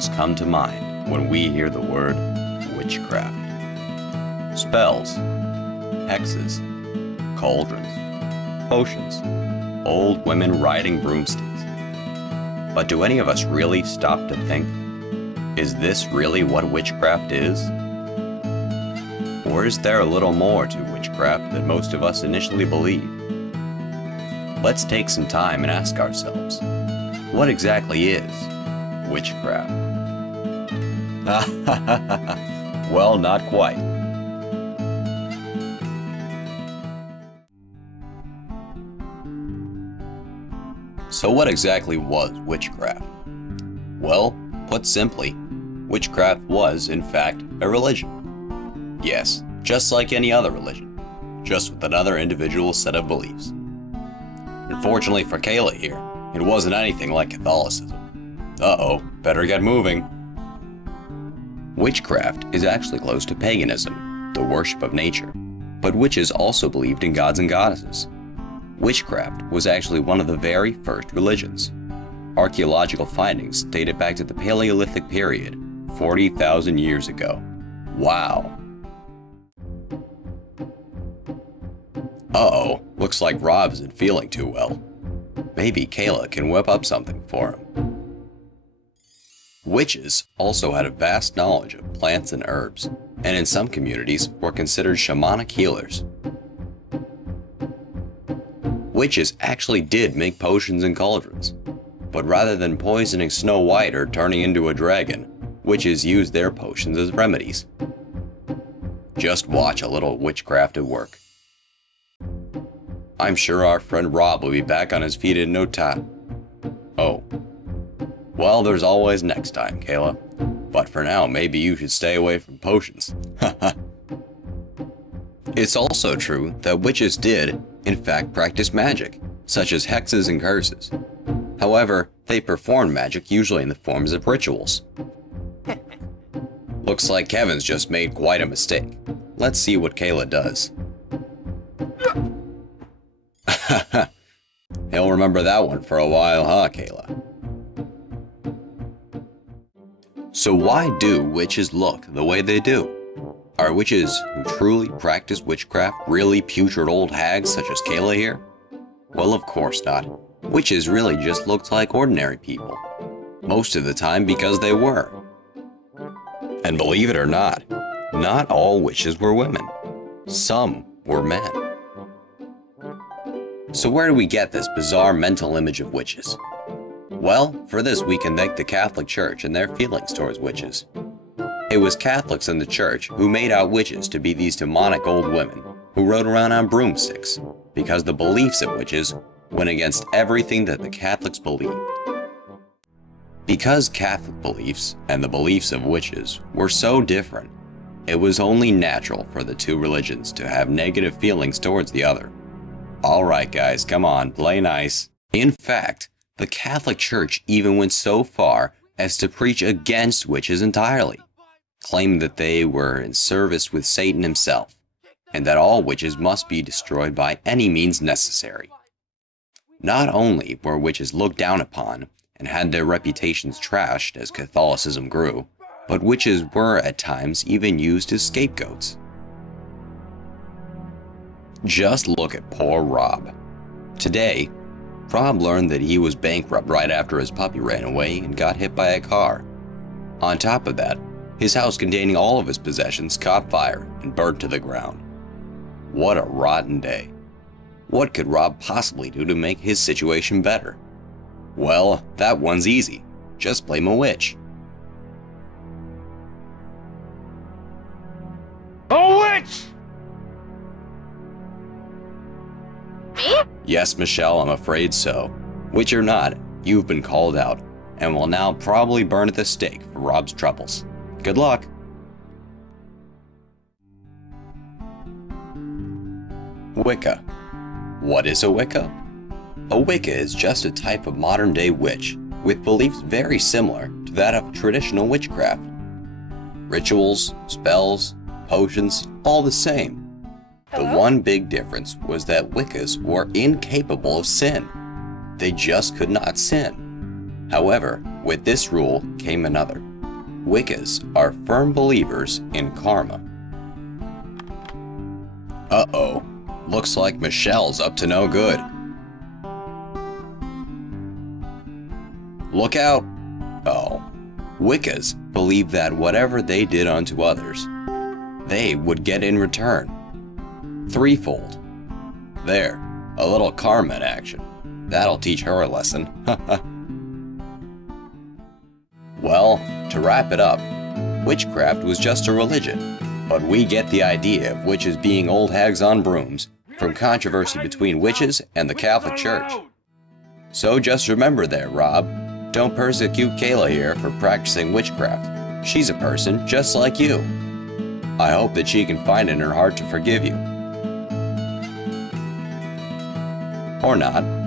things come to mind when we hear the word witchcraft. Spells, hexes, cauldrons, potions, old women riding broomsticks. But do any of us really stop to think, is this really what witchcraft is? Or is there a little more to witchcraft than most of us initially believe? Let's take some time and ask ourselves, what exactly is witchcraft? Well, not quite. So what exactly was witchcraft? Well, put simply, witchcraft was, in fact, a religion. Yes, just like any other religion, just with another individual set of beliefs. Unfortunately for Kayla here, it wasn't anything like Catholicism. Uh-oh, better get moving. Witchcraft is actually close to paganism, the worship of nature, but witches also believed in gods and goddesses. Witchcraft was actually one of the very first religions. Archaeological findings date it back to the Paleolithic period, 40,000 years ago. Wow. Uh-oh, looks like Rob isn't feeling too well. Maybe Kayla can whip up something for him. Witches also had a vast knowledge of plants and herbs, and in some communities were considered shamanic healers. Witches actually did make potions and cauldrons, but rather than poisoning Snow White or turning into a dragon, witches used their potions as remedies. Just watch a little witchcraft at work. I'm sure our friend Rob will be back on his feet in no time. Oh. Well, there's always next time, Kayla. But for now, maybe you should stay away from potions. It's also true that witches did, in fact, practice magic, such as hexes and curses. However, they performed magic usually in the forms of rituals. Looks like Kevin's just made quite a mistake. Let's see what Kayla does. He'll remember that one for a while, huh, Kayla? So why do witches look the way they do? Are witches who truly practice witchcraft really putrid old hags such as Kayla here? Well, of course not. Witches really just looked like ordinary people. Most of the time because they were. And believe it or not all witches were women. Some were men. So where do we get this bizarre mental image of witches? Well, for this we can thank the Catholic Church and their feelings towards witches. It was Catholics in the church who made out witches to be these demonic old women who rode around on broomsticks, because the beliefs of witches went against everything that the Catholics believed. Because Catholic beliefs and the beliefs of witches were so different, it was only natural for the two religions to have negative feelings towards the other. Alright guys, come on, play nice. In fact, the Catholic Church even went so far as to preach against witches entirely, claiming that they were in service with Satan himself, and that all witches must be destroyed by any means necessary. Not only were witches looked down upon and had their reputations trashed as Catholicism grew, but witches were at times even used as scapegoats. Just look at poor Rob. Today, Rob learned that he was bankrupt right after his puppy ran away and got hit by a car. On top of that, his house containing all of his possessions caught fire and burned to the ground. What a rotten day. What could Rob possibly do to make his situation better? Well, that one's easy. Just blame a witch. A witch! Me? Yes, Michelle, I'm afraid so. Witch or not, you've been called out, and will now probably burn at the stake for Rob's troubles. Good luck. Wicca. What is a Wicca? A Wicca is just a type of modern-day witch, with beliefs very similar to that of traditional witchcraft. Rituals, spells, potions, all the same. The one big difference was that Wiccas were incapable of sin. They just could not sin. However, with this rule came another. Wiccas are firm believers in karma. Uh-oh, looks like Michelle's up to no good. Look out! Oh, Wiccas believe that whatever they did unto others, they would get in return. Threefold. There, a little karma in action. That'll teach her a lesson. Well, to wrap it up, witchcraft was just a religion, but we get the idea of witches being old hags on brooms from controversy between witches and the Catholic Church. So just remember there, Rob, don't persecute Kayla here for practicing witchcraft. She's a person just like you. I hope that she can find it in her heart to forgive you. Or not.